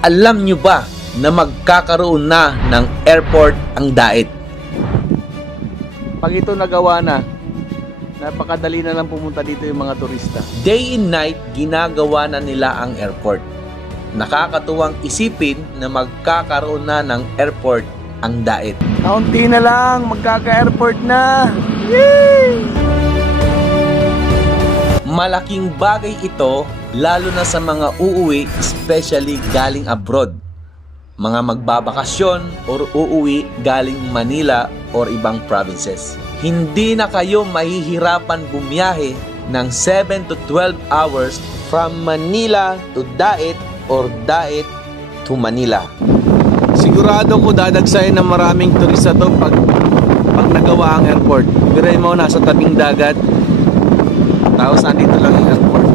Alam nyo ba na magkakaroon na ng airport ang Dait? Pag ito nagawa na, napakadali na lang pumunta dito yung mga turista. Day and night, ginagawa na nila ang airport. Nakakatuwang isipin na magkakaroon na ng airport ang Dait. Kaunti na lang, magkaka-airport na! Yay! Malaking bagay ito lalo na sa mga uuwi, especially galing abroad. Mga magbabakasyon or uuwi galing Manila or ibang provinces. Hindi na kayo mahihirapan bumiyahe ng 7 to 12 hours from Manila to Dait or Dait to Manila. Sigurado ko dadagsayin ng maraming turista to pag nagawa ang airport. Biruin mo, nasa tabing dagat, tapos nandito lang yung airport.